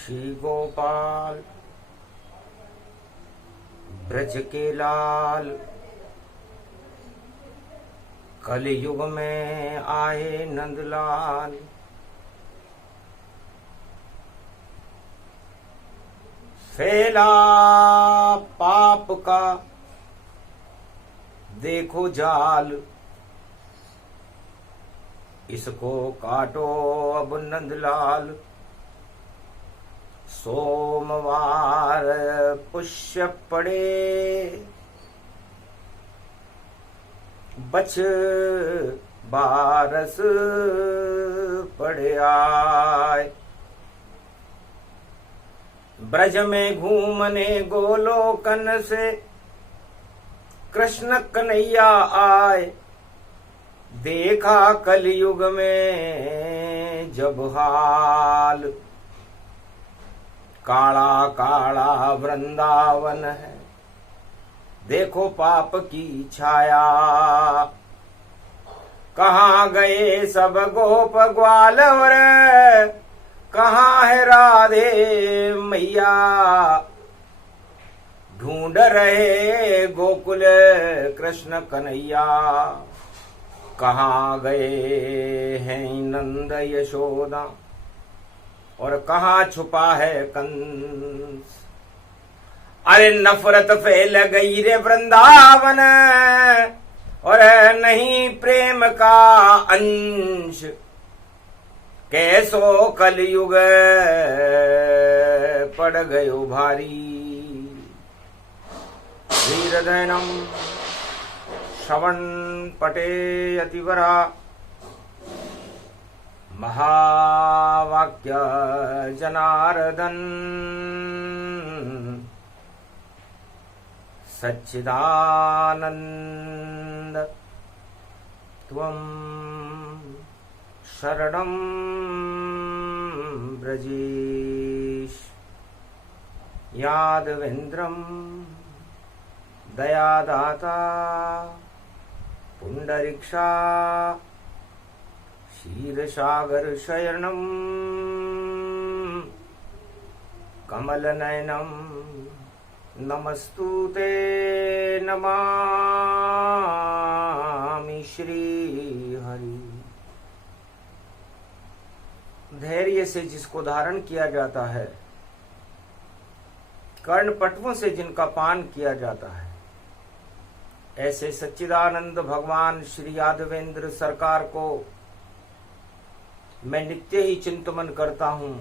श्री गोपाल ब्रज के लाल कलयुग में आए नंदलाल। फैला पाप का देखो जाल, इसको काटो अब नंदलाल। सोमवार पुष्य पड़े बछ बारस पड़े आए। ब्रज में घूमने गोलोकन से कृष्ण कन्हैया आए। देखा कलयुग में जब हाल, काला काला वृंदावन है देखो पाप की छाया। कहाँ गए सब गोप ग्वाल और कहाँ है राधे मैया। ढूंढ रहे गोकुल कृष्ण कन्हैया। कहाँ गए हैं नंद यशोदा और कहाँ छुपा है कंस। अरे नफरत फैल गई रे वृंदावन और नहीं प्रेम का अंश। कैसो कलयुग पड़ गयो भारी। वीरदैनम श्रवण पटे अतिवरा। महावाक्य जनार्दन सच्चिदानंद त्वं शरणं ब्रजेश। यादवेन्द्रं दयादाता पुंडरीक्षा क्षीरसागर शयनम कमलनयनम नमस्तुते नमामि श्री हरि। धैर्य से जिसको धारण किया जाता है, कर्णपटुओं से जिनका पान किया जाता है, ऐसे सच्चिदानंद भगवान श्री यादवेंद्र सरकार को मैं नित्य ही चिंतन करता हूं,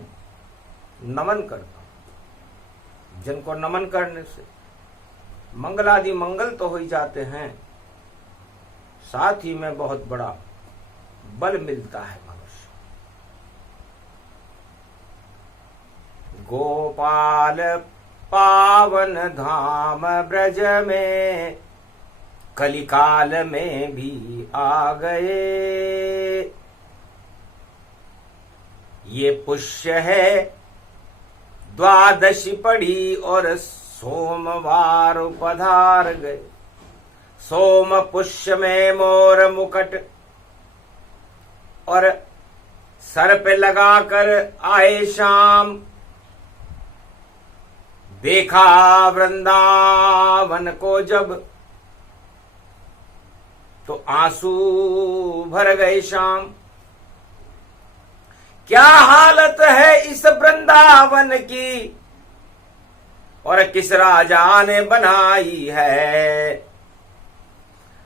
नमन करता हूं। जिनको नमन करने से मंगलादि मंगल तो हो ही जाते हैं, साथ ही में बहुत बड़ा बल मिलता है मनुष्य। गोपाल पावन धाम ब्रज में कलिकाल में भी आ गए। ये पुष्य है द्वादशी पड़ी और सोमवार पधार गए। सोम पुष्य में मोर मुकट और सर पे लगाकर आए शाम। देखा वृंदावन को जब तो आंसू भर गए शाम। क्या हालत है इस वृंदावन की और किस राजा ने बनाई है।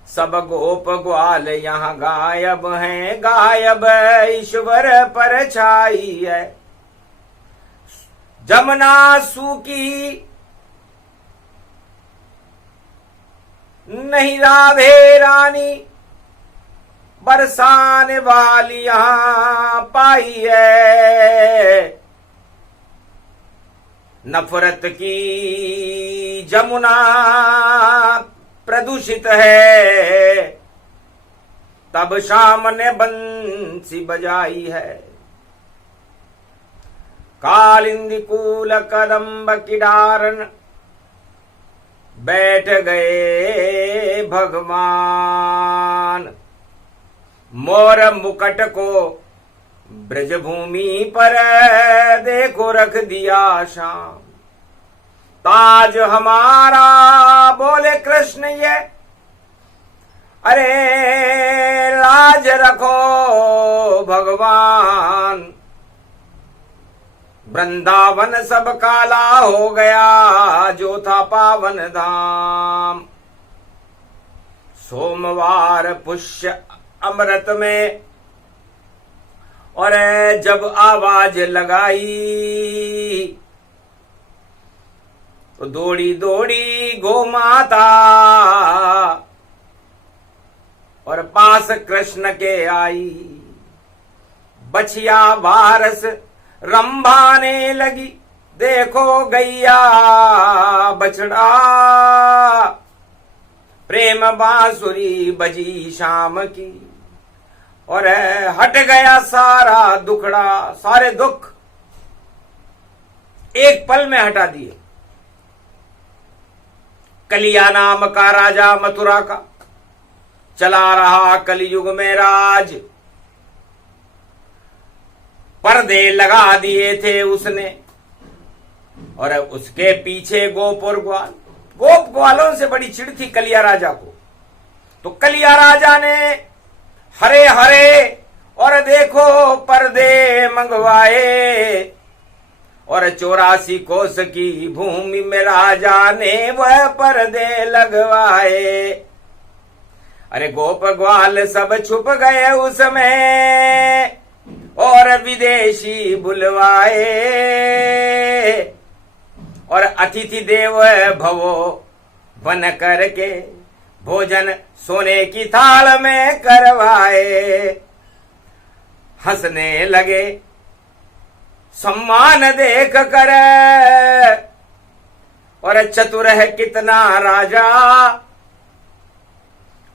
सब गोप ग्वाल यहाँ गायब हैं, गायब ईश्वर पर छाई है। जमुना सूखी नहीं राधे रानी, बरसाने वाली यहां पाई है। नफरत की जमुना प्रदूषित है, तब शाम ने बंसी बजाई है। कालिंदी कूल कदम्ब किडारन बैठ गए भगवान। मोर मुकट को ब्रजभूमि पर देखो रख दिया शाम, ताज हमारा बोले कृष्ण ये, अरे लाज रखो भगवान। वृंदावन सब काला हो गया जो था पावन धाम। सोमवार पुष्य अमृत में और जब आवाज लगाई तो दौड़ी दौड़ी गो माता और पास कृष्ण के आई। बछिया वारस रंभाने लगी, देखो गैया बछड़ा। प्रेम बांसुरी बजी शाम की और हट गया सारा दुखड़ा। सारे दुख एक पल में हटा दिए। कलिया नाम का राजा मथुरा का चला रहा कलयुग में राज। पर्दे लगा दिए थे उसने और उसके पीछे गोपुर ग्वाल। गोप ग्वालों से बड़ी चिढ़ थी कलिया राजा को। तो कलिया राजा ने हरे हरे और देखो पर्दे मंगवाए और 84 कोस की भूमि में राजा ने वह पर्दे लगवाए। अरे गोप ग्वाल सब छुप गए उसमें और विदेशी बुलवाए और अतिथि देव भवो बन करके भोजन सोने की थाल में करवाए। हंसने लगे सम्मान देख कर और चतुर है कितना राजा।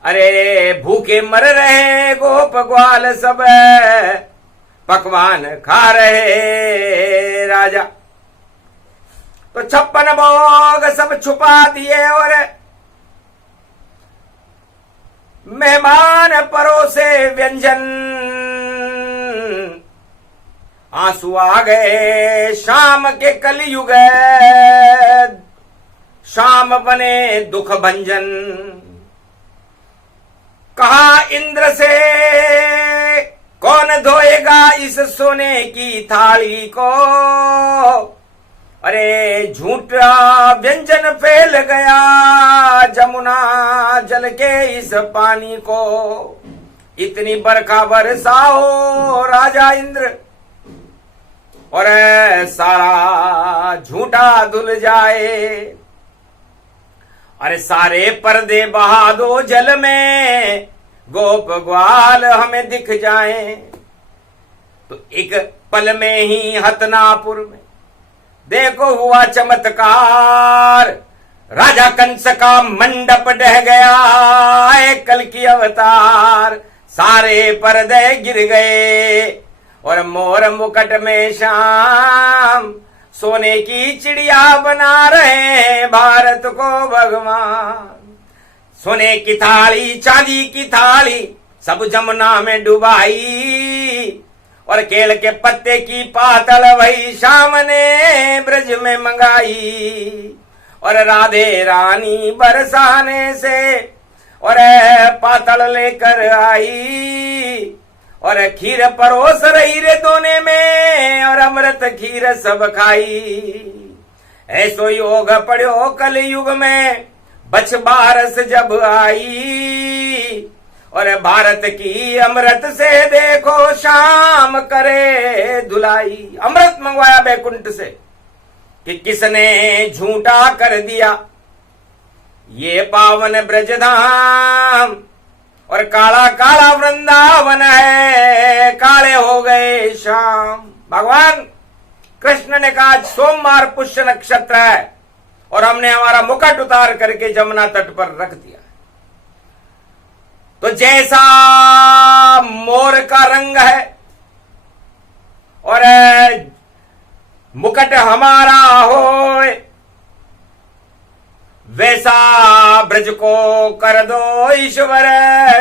अरे भूखे मर रहे गोप ग्वाल सब पकवान खा रहे राजा। तो 56 भोग सब छुपा दिए और मेहमान परोसे व्यंजन। आंसू आ गए शाम के कलयुग, शाम बने दुख भंजन। कहा इंद्र से कौन धोएगा इस सोने की थाली को। अरे झूठा व्यंजन फैल गया जमुना जल के इस पानी को। इतनी बरखा बरसाओ राजा इंद्र और सारा झूठा धुल जाए। अरे सारे पर्दे बहा दो जल में, गोप ग्वाल हमें दिख जाएं। तो एक पल में ही हतनापुर में देखो हुआ चमत्कार। राजा कंस का मंडप ढह गया, कल की अवतार। सारे पर्दे गिर गए और मोर मुकुट में शाम सोने की चिड़िया बना रहे भारत को भगवान। सोने की थाली चांदी की थाली सब जमुना में डुबाई और केल के पत्ते की पातल वही शाम ने ब्रज में मंगाई। और राधे रानी बरसाने से और पातल लेकर आई और खीर परोस रही रे दोने में और अमृत खीर सब खाई। ऐसो योग पढ़ो कलयुग में बछ बारस जब आई और भारत की अमृत से देखो शाम करे धुलाई। अमृत मंगवाया बैकुंठ से कि किसने झूठा कर दिया ये पावन ब्रजधाम। और काला काला वृंदावन है, काले हो गए शाम। भगवान कृष्ण ने कहा सोमवार पुष्य नक्षत्र है और हमने हमारा मुकुट उतार करके जमुना तट पर रख दिया। तो जैसा मोर का रंग है और मुकुट हमारा हो, वैसा ब्रज को कर दो ईश्वर,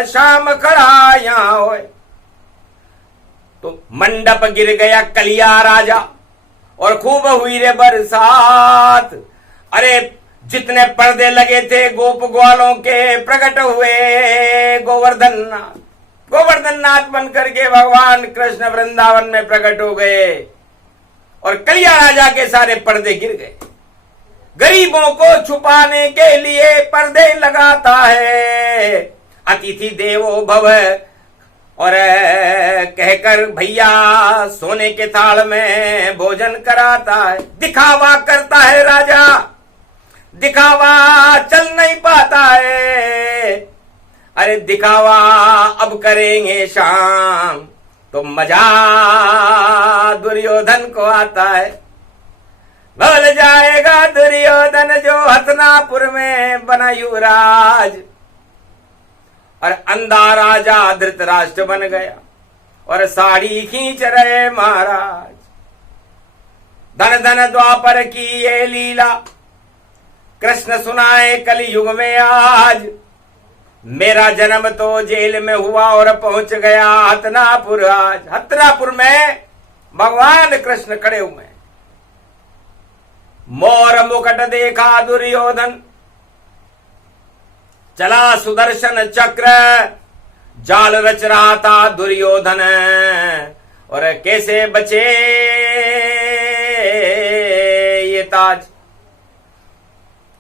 शाम खड़ा यहां होए। तो मंडप गिर गया कलिया राजा और खूब हुई रे बरसात। अरे जितने पर्दे लगे थे गोप ग्वालों के प्रकट हुए गोवर्धन नाथ। गोवर्धन नाथ बनकर के भगवान कृष्ण वृंदावन में प्रकट हो गए और कलिया राजा के सारे पर्दे गिर गए। गरीबों को छुपाने के लिए पर्दे लगाता है अतिथि देवो भव, और कहकर भैया सोने के थाल में भोजन कराता है। दिखावा करता है राजा, दिखावा चल नहीं पाता है। अरे दिखावा अब करेंगे शाम तो मजा दुर्योधन को आता है। भूल जाएगा दुर्योधन जो हस्तिनापुर में बना युवराज, और अंधा राजा धृतराष्ट्र बन गया और साड़ी खींच रहे महाराज। धन धन द्वापर की ये लीला कृष्ण सुनाए कलयुग में आज। मेरा जन्म तो जेल में हुआ और पहुंच गया हस्तिनापुर आज। हस्तिनापुर में भगवान कृष्ण खड़े हुए। मोर मुकुट देखा दुर्योधन, चला सुदर्शन चक्र, जाल रच रहा था दुर्योधन। और कैसे बचे ये ताज,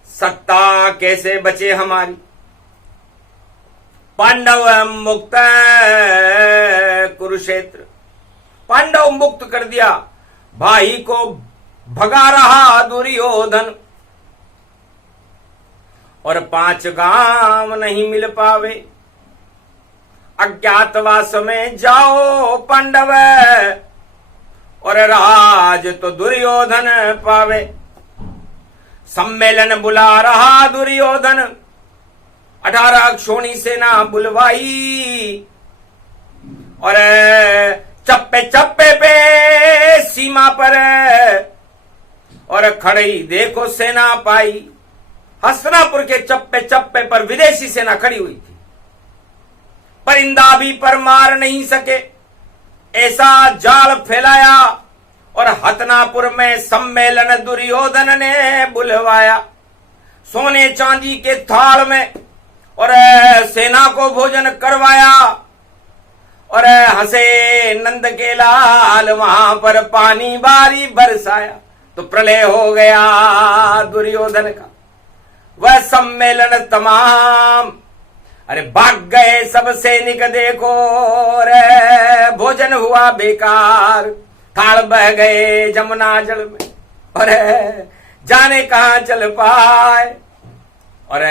सत्ता कैसे बचे हमारी। पांडव मुक्त कुरुक्षेत्र, पांडव मुक्त कर दिया, भाई को भगा रहा दुर्योधन। और 5 गांव नहीं मिल पावे, अज्ञातवास में जाओ पांडव, और राज तो दुर्योधन पावे। सम्मेलन बुला रहा दुर्योधन, 18 अक्षोणी सेना बुलवाई, और चप्पे चप्पे पे सीमा पर और खड़ी देखो सेना पाई। हस्तिनापुर के चप्पे चप्पे पर विदेशी सेना खड़ी हुई थी, परिंदा भी पर मार नहीं सके, ऐसा जाल फैलाया। और हस्तिनापुर में सम्मेलन दुर्योधन ने बुलवाया, सोने चांदी के थाल में, और सेना को भोजन करवाया। और हंसे नंद के लाल, वहां पर पानी बारी बरसाया। तो प्रलय हो गया दुर्योधन का वह सम्मेलन तमाम। अरे भाग गए सब सैनिक देखो रे, भोजन हुआ बेकार, थाल बह गए जमुना जल में, और जाने कहां चल पाए। और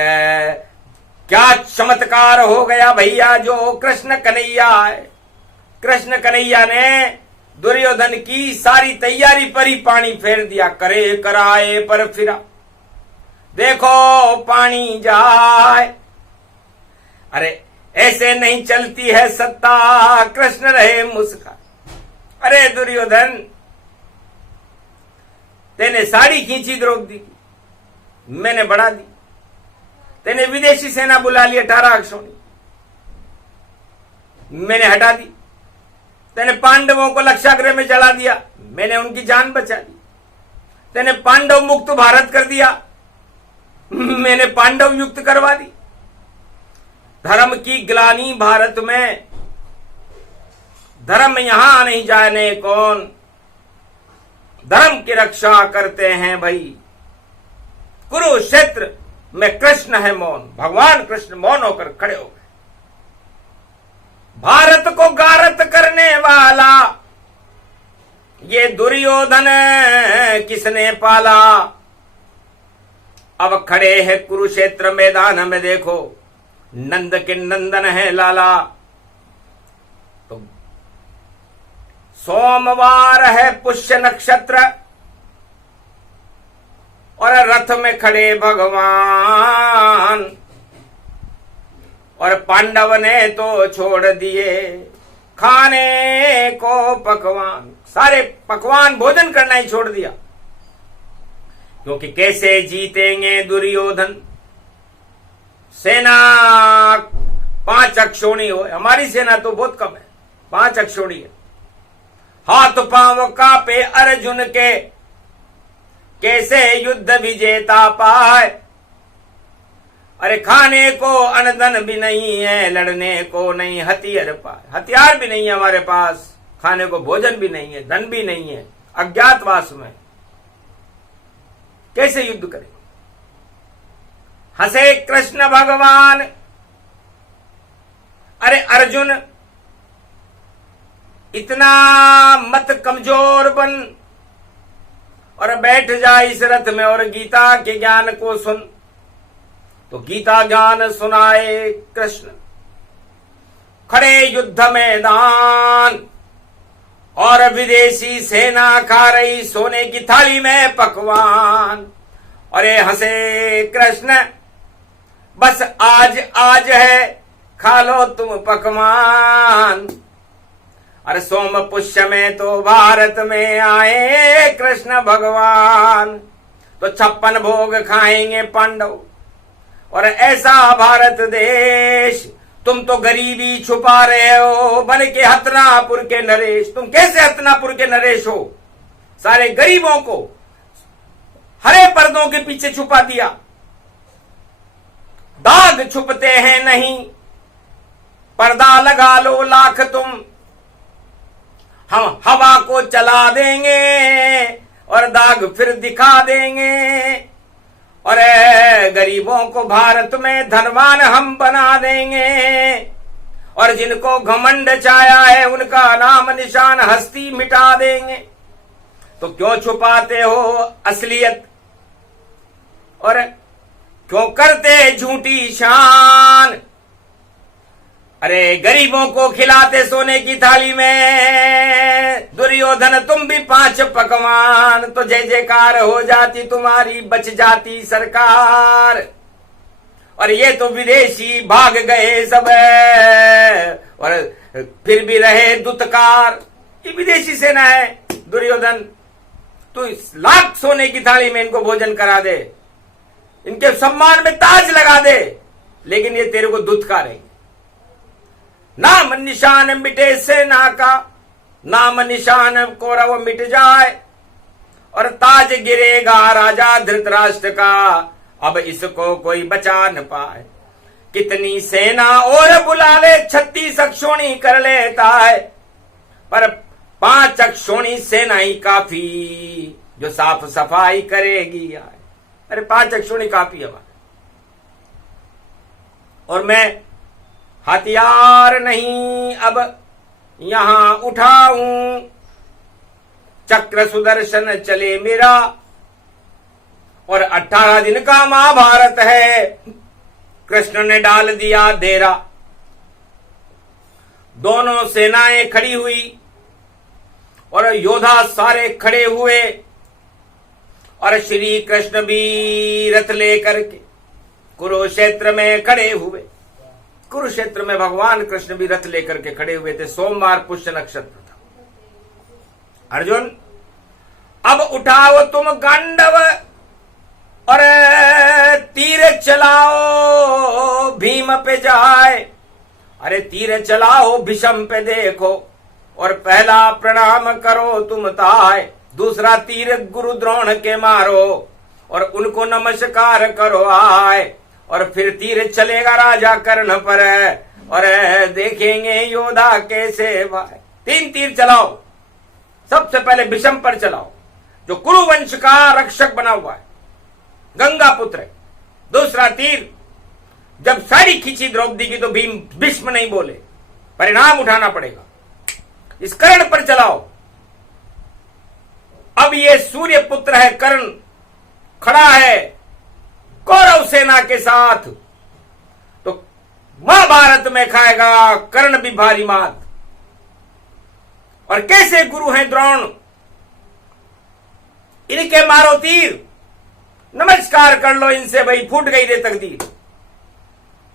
क्या चमत्कार हो गया भैया जो कृष्ण कन्हैया है। कृष्ण कन्हैया ने दुर्योधन की सारी तैयारी पर ही पानी फेर दिया। करे कराए पर फिरा, देखो पानी जाए। अरे ऐसे नहीं चलती है सत्ता, कृष्ण रहे मुस्कान। अरे दुर्योधन, तेने साड़ी खींची द्रौपदी की, मैंने बढ़ा दी। तेने विदेशी सेना बुला ली 18 अक्षोणी, मैंने हटा दी। तेने पांडवों को लक्षागृह में जला दिया, मैंने उनकी जान बचा ली। तेने पांडव मुक्त भारत कर दिया, मैंने पांडव युक्त करवा दी। धर्म की ग्लानि भारत में, धर्म यहां नहीं जाने कौन, धर्म की रक्षा करते हैं भाई। कुरुक्षेत्र में कृष्ण है मौन, भगवान कृष्ण मौन होकर खड़े हो गए। भारत को गारत करने वाला ये दुर्योधन किसने पाला। अब खड़े हैं कुरुक्षेत्र मैदान में, देखो नंद के नंदन है लाला। तो सोमवार है पुष्य नक्षत्र, और रथ में खड़े भगवान। और पांडव ने तो छोड़ दिए खाने को पकवान, सारे पकवान भोजन करना ही छोड़ दिया। क्योंकि कैसे जीतेंगे दुर्योधन, सेना 5 अक्षोणी हो, हमारी सेना तो बहुत कम है, 5 अक्षोणी है। हाथ पांव कांपे अर्जुन के, कैसे युद्ध विजेता पाए। अरे खाने को अन्न भी नहीं है, लड़ने को नहीं हथियार पाए। हथियार भी नहीं है हमारे पास, खाने को भोजन भी नहीं है, धन भी नहीं है, अज्ञातवास में कैसे युद्ध करें। हंसे कृष्ण भगवान, अरे अर्जुन इतना मत कमजोर बन और बैठ जा इस रथ में और गीता के ज्ञान को सुन। तो गीता ज्ञान सुनाए कृष्ण, खड़े युद्ध मैदान और विदेशी सेना खा रही सोने की थाली में पकवान। अरे हंसे कृष्ण, बस आज आज है खा लो तुम पकवान। अरे सोम पुष्य में तो भारत में आए कृष्ण भगवान, तो 56 भोग खाएंगे पांडव। और ऐसा भारत देश, तुम तो गरीबी छुपा रहे हो बन के हतनापुर के नरेश। तुम कैसे हतनापुर के नरेश हो? सारे गरीबों को हरे पर्दों के पीछे छुपा दिया। दाग छुपते हैं नहीं, पर्दा लगा लो लाख तुम, हम हवा को चला देंगे और दाग फिर दिखा देंगे। और गरीबों को भारत में धनवान हम बना देंगे। और जिनको घमंड छाया है उनका नाम निशान हस्ती मिटा देंगे। तो क्यों छुपाते हो असलियत और क्यों करते झूठी शान? अरे गरीबों को खिलाते सोने की थाली में, दुर्योधन तुम भी 5 पकवान, तो जय जयकार हो जाती तुम्हारी, बच जाती सरकार। और ये तो विदेशी भाग गए सब और फिर भी रहे दुत्कार। ये विदेशी सेना है दुर्योधन, तू 1 लाख सोने की थाली में इनको भोजन करा दे, इनके सम्मान में ताज लगा दे, लेकिन ये तेरे को दुत्कारेंगे। नाम निशान मिटे सेना का, नाम निशान कौरव मिट जाए और ताज गिरेगा राजा धृतराष्ट्र का, अब इसको कोई बचा न पाए। कितनी सेना और बुला ले, 36 अक्षोणी कर लेता है, पर 5 अक्षोणी सेना ही काफी जो साफ सफाई करेगी। अरे 5 अक्षोणी काफी है। और मैं हथियार नहीं अब यहां उठाऊं, चक्र सुदर्शन चले मेरा। और 18 दिन का महाभारत है, कृष्ण ने डाल दिया डेरा। दोनों सेनाएं खड़ी हुई और योद्धा सारे खड़े हुए। और श्री कृष्ण भी रथ लेकर के कुरुक्षेत्र में खड़े हुए। कुरुक्षेत्र में भगवान कृष्ण भी रथ लेकर के खड़े हुए थे। सोमवार पुष्य नक्षत्र था। अर्जुन अब उठाओ तुम गांडव और तीर चलाओ भीम पे जाए। अरे तीर चलाओ भीषम पे देखो और पहला प्रणाम करो तुम ताय। दूसरा तीर गुरु द्रोण के मारो और उनको नमस्कार करो आए। और फिर तीर चलेगा राजा कर्ण पर और देखेंगे योद्धा कैसे भाई। 3 तीर चलाओ। सबसे पहले भीषम पर चलाओ जो कुरु वंश का रक्षक बना हुआ है, गंगा पुत्र है। दूसरा तीर जब साड़ी खींची द्रौपदी की तो भीष्म नहीं बोले, परिणाम उठाना पड़ेगा। इस कर्ण पर चलाओ। अब ये सूर्य पुत्र है कर्ण, खड़ा है कौरव सेना के साथ, तो महाभारत में खाएगा कर्ण भी भारी मात। और कैसे गुरु हैं द्रोण, इनके मारो तीर, नमस्कार कर लो इनसे, भाई फूट गई रे तकदीर।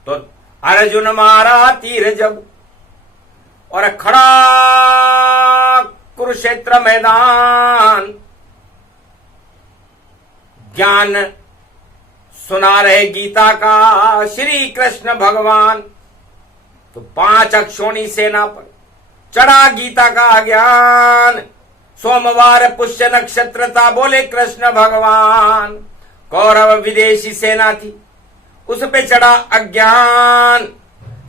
तो अर्जुन मारा तीर जब और खड़ा कुरुक्षेत्र मैदान, ज्ञान सुना रहे गीता का श्री कृष्ण भगवान। तो 5 अक्षोणी सेना पर चढ़ा गीता का ज्ञान। सोमवार पुष्य नक्षत्र था, बोले कृष्ण भगवान। कौरव विदेशी सेना थी, उस पे चढ़ा अज्ञान।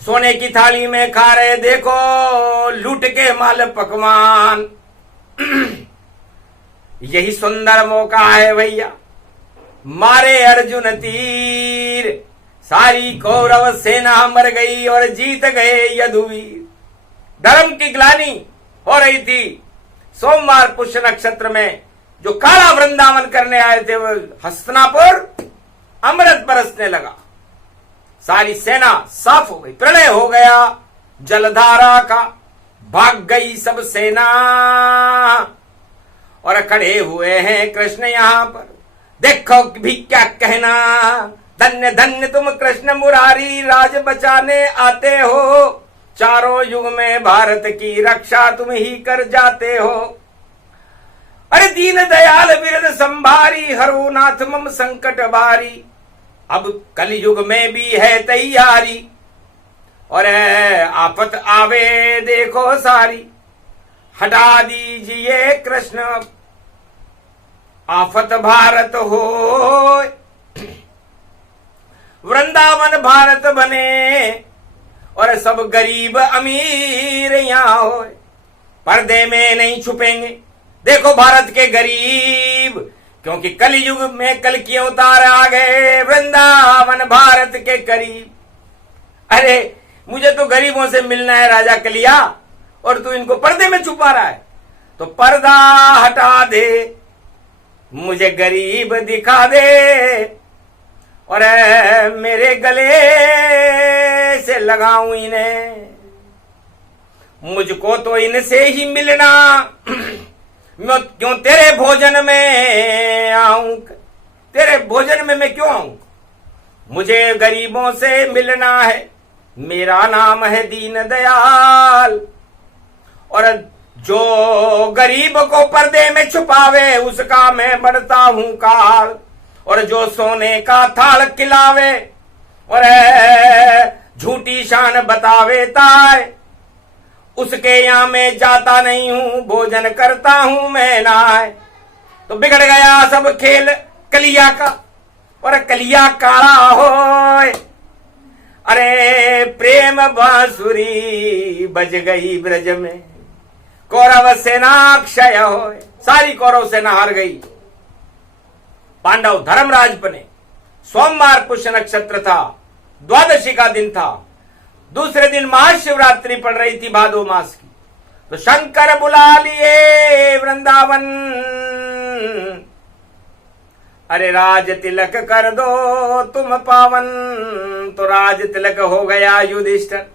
सोने की थाली में खा रहे देखो लूट के माल पकवान। यही सुंदर मौका है भैया, मारे अर्जुन तीर। सारी कौरव सेना मर गई और जीत गए यदुवीर। धर्म की ग्लानि हो रही थी। सोमवार पुष्य नक्षत्र में जो काला वृंदावन करने आए थे वो हस्तिनापुर अमृत बरसने लगा। सारी सेना साफ हो गई, प्रलय हो गया जलधारा का। भाग गई सब सेना और खड़े हुए हैं कृष्ण यहां पर। देखो भी क्या कहना, धन्य धन्य तुम कृष्ण मुरारी, राज बचाने आते हो। चारों युग में भारत की रक्षा तुम ही कर जाते हो। अरे दीन दयाल विरद संभारी, हरो नाथ मम संकट भारी। अब कलयुग में भी है तैयारी, और आफत आवे देखो सारी। हटा दीजिए कृष्ण आफत भारत हो। वृंदावन भारत बने और सब गरीब अमीर यहां हो। पर्दे में नहीं छुपेंगे देखो भारत के गरीब, क्योंकि कलयुग में कल के अवतार आ गए वृंदावन भारत के करीब। अरे मुझे तो गरीबों से मिलना है राजा कलिया, और तू इनको पर्दे में छुपा रहा है। तो पर्दा हटा दे, मुझे गरीब दिखा दे, और मेरे गले से लगाऊं इन्हें। मुझको तो इनसे ही मिलना, मैं क्यों तेरे भोजन में आऊं? तेरे भोजन में मैं क्यों आऊं? मुझे गरीबों से मिलना है, मेरा नाम है दीन दयाल। और जो गरीब को पर्दे में छुपावे उसका मैं बढ़ता हूं काल। और जो सोने का थाल खिलावे और झूठी शान बतावे ताय, उसके यहां मैं जाता नहीं हूं, भोजन करता हूं मैं नाय। तो बिगड़ गया सब खेल कलिया का, और कलिया काला होए। अरे प्रेम बांसुरी बज गई ब्रज में, कौरव सेना क्षय होए। सारी कौरव सेना हार गई। पांडव धर्मराज बने। सोमवार पुष्य नक्षत्र था, द्वादशी का दिन था। दूसरे दिन महाशिवरात्रि पड़ रही थी भादो मास की। तो शंकर बुला लिए वृंदावन, अरे राज तिलक कर दो तुम पावन। तो राज तिलक हो गया युधिष्ठिर,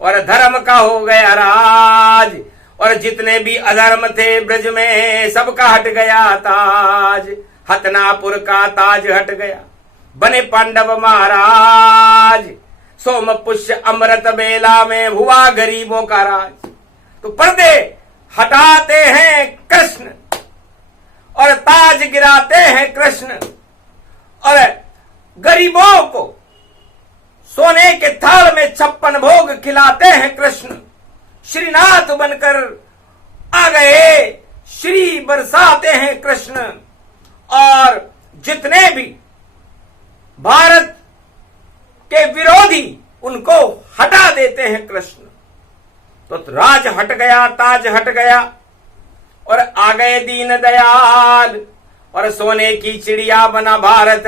और धर्म का हो गया राज। और जितने भी अधर्म थे ब्रज में सबका हट गया ताज। हतनापुर का ताज हट गया, बने पांडव महाराज। सोम पुष्य अमृत बेला में हुआ गरीबों का राज। तो पर्दे हटाते हैं कृष्ण और ताज गिराते हैं कृष्ण, और गरीबों को सोने के थाल में 56 भोग खिलाते हैं कृष्ण। श्रीनाथ बनकर आ गए, श्री बरसाते हैं कृष्ण। और जितने भी भारत के विरोधी उनको हटा देते हैं कृष्ण। तो राज हट गया, ताज हट गया, और आ गए दीन दयाल। और सोने की चिड़िया बना भारत,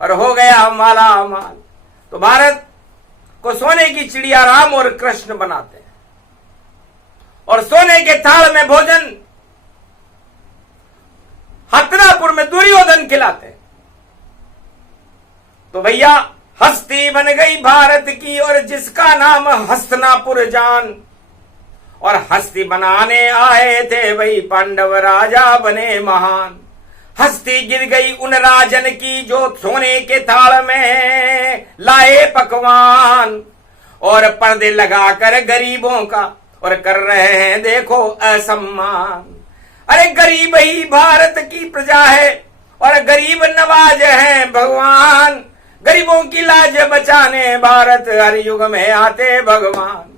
और हो गया माला माल। तो भारत को सोने की चिड़िया राम और कृष्ण बनाते हैं, और सोने के थाल में भोजन हस्तिनापुर में दुर्योधन खिलाते हैं। तो भैया हस्ती बन गई भारत की, और जिसका नाम हस्तिनापुर जान। और हस्ती बनाने आए थे वही पांडव राजा बने महान। हस्ती गिर गई उन राजन की जो सोने के थाल में लाए पकवान, और पर्दे लगाकर गरीबों का और कर रहे हैं देखो असम्मान। अरे गरीब ही भारत की प्रजा है, और गरीब नवाज है भगवान। गरीबों की लाज बचाने भारत हर युग में आते भगवान।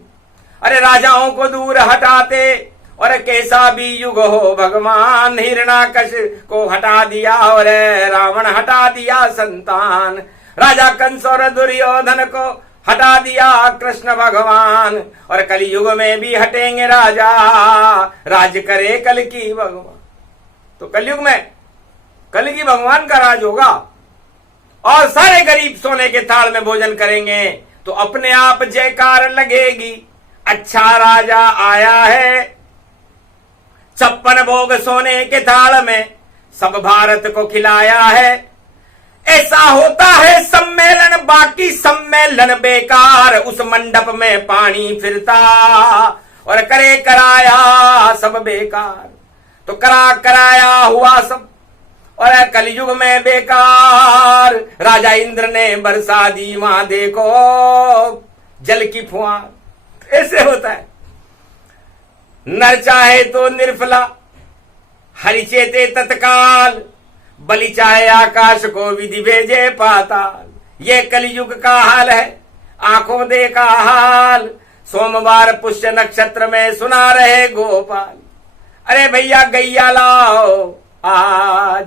अरे राजाओं को दूर हटाते, और कैसा भी युग हो भगवान, हिरण्याकश को हटा दिया और रावण हटा दिया संतान, राजा कंस और दुर्योधन को हटा दिया कृष्ण भगवान, और कलयुग में भी हटेंगे राजा, राज करे कल की भगवान। तो कलयुग में कल की भगवान का राज होगा, और सारे गरीब सोने के थाल में भोजन करेंगे, तो अपने आप जयकार लगेगी, अच्छा राजा आया है। 56 भोग सोने के थाल में सब भारत को खिलाया है। ऐसा होता है सम्मेलन, बाकी सम्मेलन बेकार, उस मंडप में पानी फिरता और करे कराया सब बेकार। तो कराया हुआ सब और कलयुग में बेकार, राजा इंद्र ने बरसा दी वहां देखो जल की फुहार। ऐसे होता है, नर चाहे तो निर्फला, हरि चेते तत्काल, बलि चाहे आकाश को विधि भेजे पाताल। ये कलयुग का हाल है, आंखों देखा हाल, सोमवार पुष्य नक्षत्र में सुना रहे गोपाल। अरे भैया गैया लाओ आज,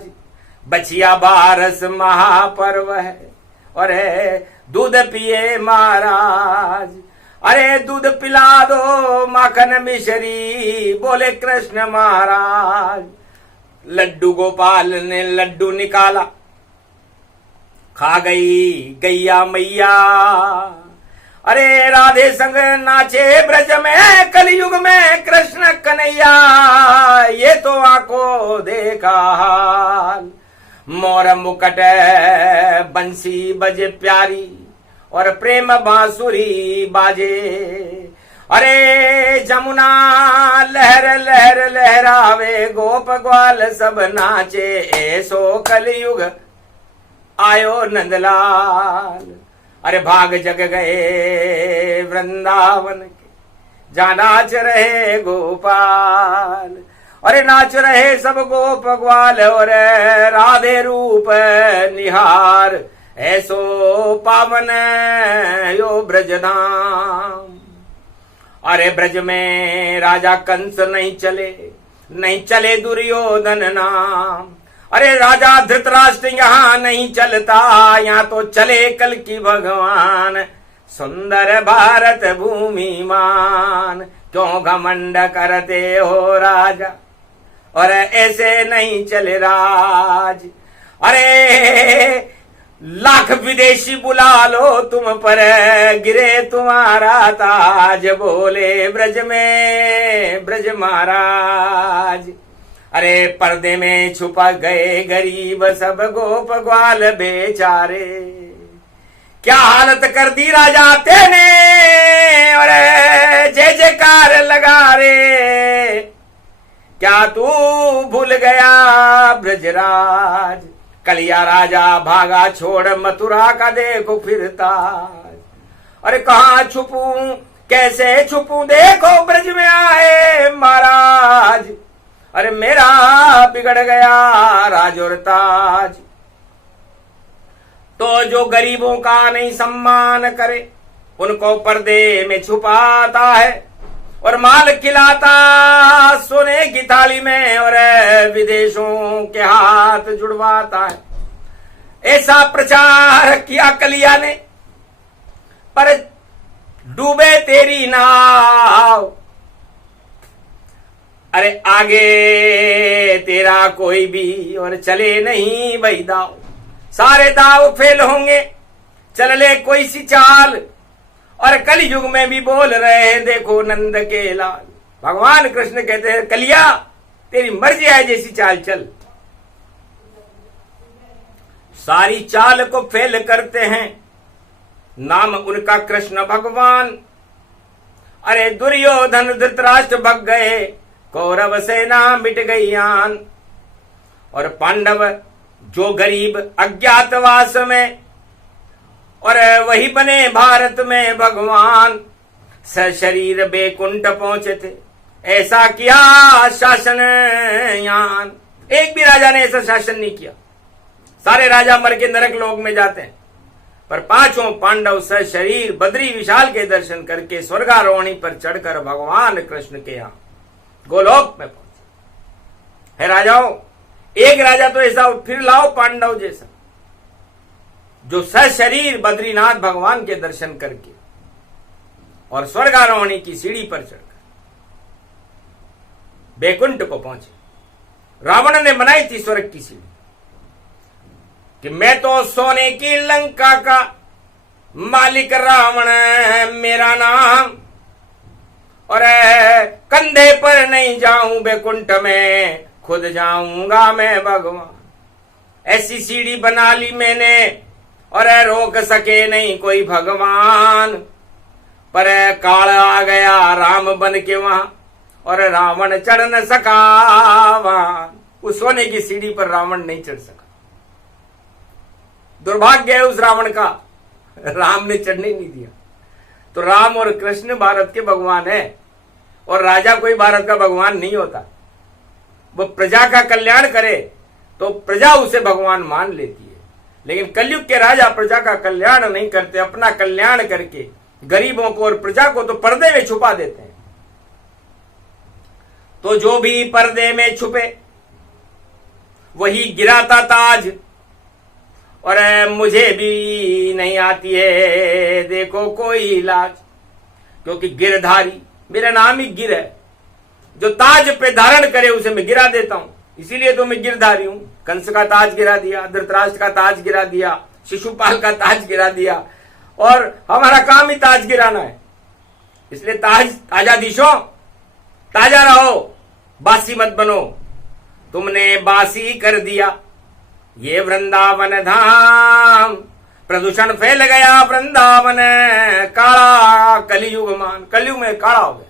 बछिया बारस महापर्व है, और दूध पिए महाराज। अरे दूध पिला दो माखन मिश्री, बोले कृष्ण महाराज। लड्डू गोपाल ने लड्डू निकाला, खा गई गैया मैया। अरे राधे संग नाचे ब्रज में, कलयुग में कृष्ण कन्हैया, ये तो आंखों देखा हाल। मोर मुकट बंसी बजे प्यारी, और प्रेम बांसुरी बाजे। अरे जमुना लहर लहर लहरावे, गोप ग्वाल सब नाचे, ऐसो कलयुग आयो नंदलाल। अरे भाग जग गए वृंदावन के, जहाँ नाच रहे गोपाल। अरे नाच रहे सब गोप ग्वाल, और राधे रूप निहार, ऐसो पावन यो ब्रजधाम। अरे ब्रज में राजा कंस नहीं चले दुर्योधन नाम। अरे राजा धृतराष्ट्र यहाँ नहीं चलता, यहाँ तो चले कल की भगवान। सुंदर भारत भूमि मान, क्यों घमंड करते हो राजा, और ऐसे नहीं चले राज। अरे लाख विदेशी बुला लो तुम पर, गिरे तुम्हारा ताज, बोले ब्रज में ब्रज महाराज। अरे पर्दे में छुपा गए गरीब सब गोप ग्वाल बेचारे, क्या हालत कर दी राजा तेने, और जय जयकार लगा रे। क्या तू भूल गया ब्रजराज, कलिया राजा भागा छोड़ मथुरा का देखो फिरता। अरे कहाँ छुपूं कैसे छुपूं, देखो ब्रज में आए महाराज। अरे मेरा बिगड़ गया राज और ताज। तो जो गरीबों का नहीं सम्मान करे, उनको पर्दे में छुपाता है, और माल खिलाता सोने की थाली में, और विदेशों के हाथ जुड़वाता है। ऐसा प्रचार किया कलिया ने, पर डूबे तेरी नाव। अरे आगे तेरा कोई भी और चले नहीं भाई दाव, सारे दाव फेल होंगे, चल ले कोई सी चाल। और कलयुग में भी बोल रहे हैं देखो नंद के लाल। भगवान कृष्ण कहते हैं कलिया तेरी मर्जी है जैसी चाल चल। सारी चाल को फेल करते हैं, नाम उनका कृष्ण भगवान। अरे दुर्योधन धृतराष्ट्र भग गए, कौरव सेना मिट गई आन। और पांडव जो गरीब अज्ञातवास में, और वही बने भारत में भगवान। सशरीर बेकुंठ पहुंचे थे, ऐसा किया शासन यान। एक भी राजा ने ऐसा शासन नहीं किया, सारे राजा मर के नरक लोक में जाते हैं। पर पांचों पांडव सशरीर बद्री विशाल के दर्शन करके स्वर्गारोहणी पर चढ़कर भगवान कृष्ण के यहां गोलोक में पहुंचे। है राजाओं, एक राजा तो ऐसा फिर लाओ पांडव जैसा, जो सशरीर बद्रीनाथ भगवान के दर्शन करके और स्वर्गारोहणी की सीढ़ी पर चढ़कर बैकुंठ को पहुंचे। रावण ने बनाई थी स्वर्ग की सीढ़ी कि मैं तो सोने की लंका का मालिक रावण है मेरा नाम, और कंधे पर नहीं जाऊं बैकुंठ में, खुद जाऊंगा मैं भगवान। ऐसी सीढ़ी बना ली मैंने और रोक सके नहीं कोई भगवान। पर काल आ गया राम बन के वहां और रावण चढ़ न सका वहां। उस सोने की सीढ़ी पर रावण नहीं चढ़ सका। दुर्भाग्य है उस रावण का, राम ने चढ़ने नहीं दिया। तो राम और कृष्ण भारत के भगवान है, और राजा कोई भारत का भगवान नहीं होता। वो प्रजा का कल्याण करे तो प्रजा उसे भगवान मान लेती है, लेकिन कलयुग के राजा प्रजा का कल्याण नहीं करते, अपना कल्याण करके गरीबों को और प्रजा को तो पर्दे में छुपा देते हैं। तो जो भी पर्दे में छुपे वही गिराता ताज, और मुझे भी नहीं आती है देखो कोई इलाज, क्योंकि गिरधारी मेरा नाम ही गिर है। जो ताज पे धारण करे उसे मैं गिरा देता हूं, इसीलिए तो मैं गिरधारी हूं। कंस का ताज गिरा दिया, धृतराष्ट्र का ताज गिरा दिया, शिशुपाल का ताज गिरा दिया, और हमारा काम ही ताज गिराना है। इसलिए ताजाधीशों ताजा रहो, बासी मत बनो। तुमने बासी कर दिया ये वृंदावन धाम, प्रदूषण फैल गया वृंदावन, काला कलियुग मान, कलयुग में काला हो गया।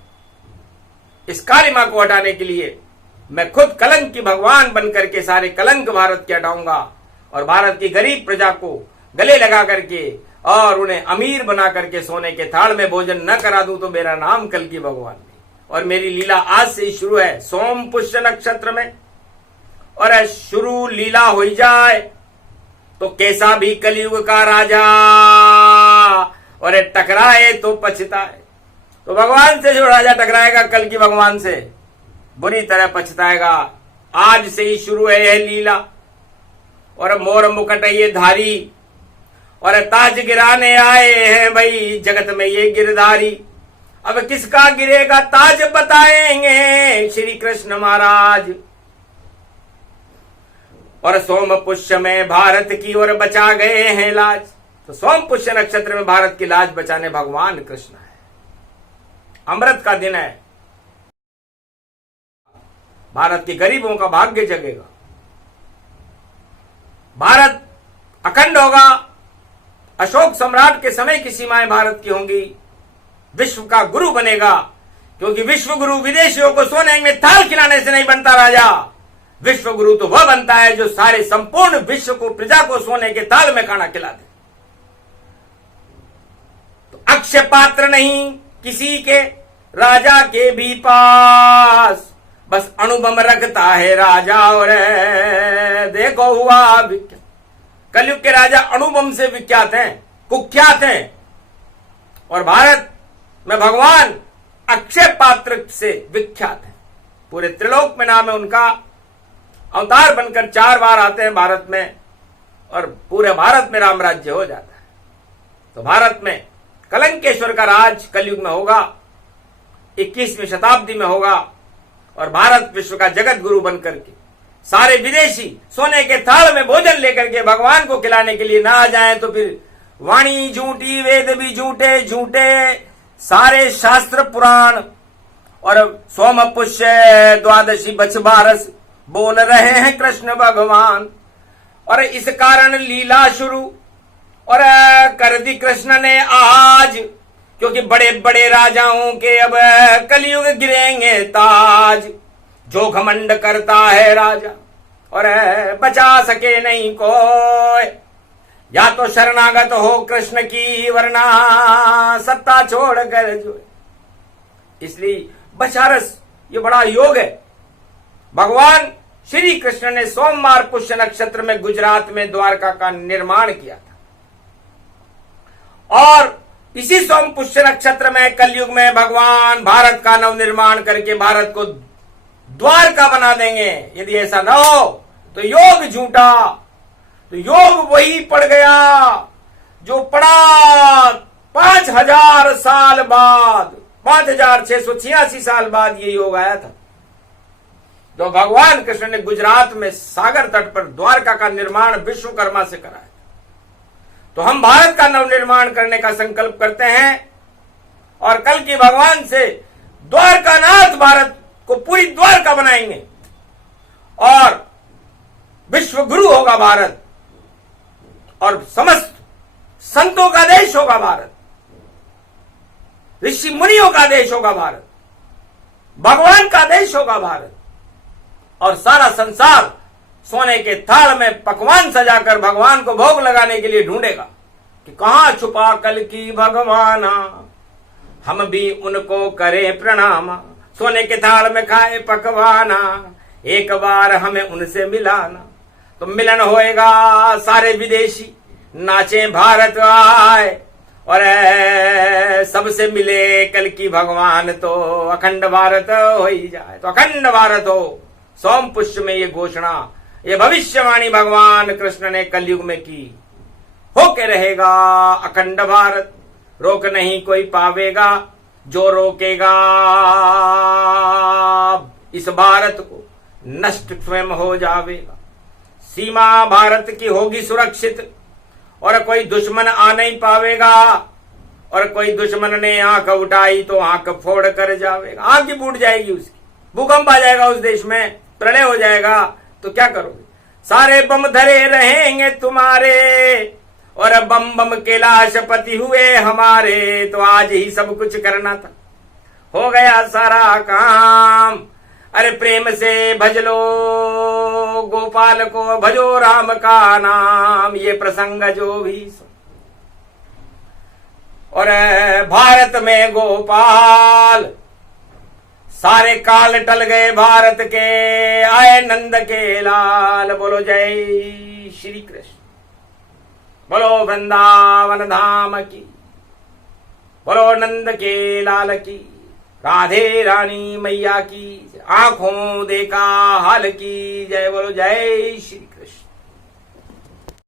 इस कालिमा को हटाने के लिए मैं खुद कलंक की भगवान बनकर के सारे कलंक भारत के हटाऊंगा, और भारत की गरीब प्रजा को गले लगा करके और उन्हें अमीर बना करके सोने के थाल में भोजन न करा दूं तो मेरा नाम कल की भगवान नहीं। और मेरी लीला आज से ही शुरू है, सोम पुष्य नक्षत्र में, और शुरू लीला हो जाए तो कैसा भी कलयुग का राजा और टकराए तो पछताए। तो भगवान से जो राजा टकराएगा कल की भगवान से बुरी तरह पछताएगा। आज से ही शुरू है यह लीला, और मोर मुकुट ये धारी और ताज गिराने आए हैं भाई जगत में ये गिरधारी। अब किसका गिरेगा ताज बताएंगे श्री कृष्ण महाराज। और सोम पुष्य में भारत की ओर बचा गए हैं लाज। तो सोम पुष्य नक्षत्र में भारत की लाज बचाने भगवान कृष्ण है। अमृत का दिन है, भारत के गरीबों का भाग्य जगेगा, भारत अखंड होगा। अशोक सम्राट के समय की सीमाएं भारत की होंगी, विश्व का गुरु बनेगा, क्योंकि विश्व गुरु विदेशियों को सोने में थाल खिलाने से नहीं बनता राजा। विश्व गुरु तो वह बनता है जो सारे संपूर्ण विश्व को, प्रजा को सोने के थाल में खाना खिला दे। तो अक्षय पात्र नहीं किसी के राजा के भी पास, बस अनुभव रखता है राजा और देखो हुआ विख्यात। कलयुग के राजा अनुभव से विख्यात हैं, कुख्यात हैं, और भारत में भगवान अक्षय पात्र से विख्यात है। पूरे त्रिलोक में नाम है उनका। अवतार बनकर 4 बार आते हैं भारत में, और पूरे भारत में राम राज्य हो जाता है। तो भारत में कलंकेश्वर का राज कलयुग में होगा, 21वीं शताब्दी में होगा, और भारत विश्व का जगत गुरु बनकर के सारे विदेशी सोने के थाल में भोजन लेकर के भगवान को खिलाने के लिए ना आ जाए तो फिर वाणी झूठी, वेद भी झूठे झूठे, सारे शास्त्र पुराण और सोम पुष्य द्वादशी बछबारस बोल रहे हैं कृष्ण भगवान। और इस कारण लीला शुरू और कर दी कृष्ण ने आज, क्योंकि बड़े बड़े राजाओं के अब कलयुग गिरेंगे ताज। जो घमंड करता है राजा और बचा सके नहीं कोई, या तो शरणागत हो कृष्ण की वरना सत्ता छोड़कर जो। इसलिए बछारस ये बड़ा योग है। भगवान श्री कृष्ण ने सोमवार पुष्य नक्षत्र में गुजरात में द्वारका का निर्माण किया था। और इसी सोम पुष्य नक्षत्र में कलयुग में भगवान भारत का नवनिर्माण करके भारत को द्वारका बना देंगे। यदि ऐसा न हो तो योग झूठा, तो योग वही पड़ गया जो पड़ा 5000 साल बाद, 5686 साल बाद ये योग आया था। तो भगवान कृष्ण ने गुजरात में सागर तट पर द्वारका का निर्माण विश्वकर्मा से कराया। तो हम भारत का नवनिर्माण करने का संकल्प करते हैं और कल की भगवान से द्वारकानाथ भारत को पूरी द्वारका बनाएंगे और विश्व गुरु होगा भारत और समस्त संतों का देश होगा भारत, ऋषि मुनियों का देश होगा भारत, भगवान का देश होगा भारत और सारा संसार सोने के थाल में पकवान सजाकर भगवान को भोग लगाने के लिए ढूंढेगा कि कहां छुपा कल की भगवाना, हम भी उनको करें प्रणाम। सोने के थाल में खाए पकवाना, एक बार हमें उनसे मिलाना। तो मिलन होएगा, सारे विदेशी नाचे भारत आए और सबसे मिले कल की भगवान, तो अखंड भारत हो ही जाए। तो अखंड भारत हो, सोम पुष्य में ये घोषणा, ये भविष्यवाणी भगवान कृष्ण ने कलयुग में की। होके रहेगा अखंड भारत, रोक नहीं कोई पावेगा, जो रोकेगा इस भारत को नष्ट स्वयं हो जावेगा। सीमा भारत की होगी सुरक्षित और कोई दुश्मन आ नहीं पावेगा, और कोई दुश्मन ने आंख उठाई तो आंख फोड़ कर जावेगा। आंख ही फूट जाएगी उसकी, भूकंप आ जाएगा उस देश में, प्रलय हो जाएगा। तो क्या करोगे? सारे बम धरे रहेंगे तुम्हारे और बम बम के लाशपति हुए हमारे। तो आज ही सब कुछ करना था, हो गया सारा काम। अरे प्रेम से भज लो गोपाल को, भजो राम का नाम, ये प्रसंग जो भी सो। और भारत में गोपाल, सारे काल टल गए भारत के, आए नंद के लाल। बोलो जय श्री कृष्ण, बोलो वृंदावन धाम की, बोलो नंद के लाल की, राधे रानी मैया की, आंखों देखा हाल की जय। बोलो जय श्री कृष्ण।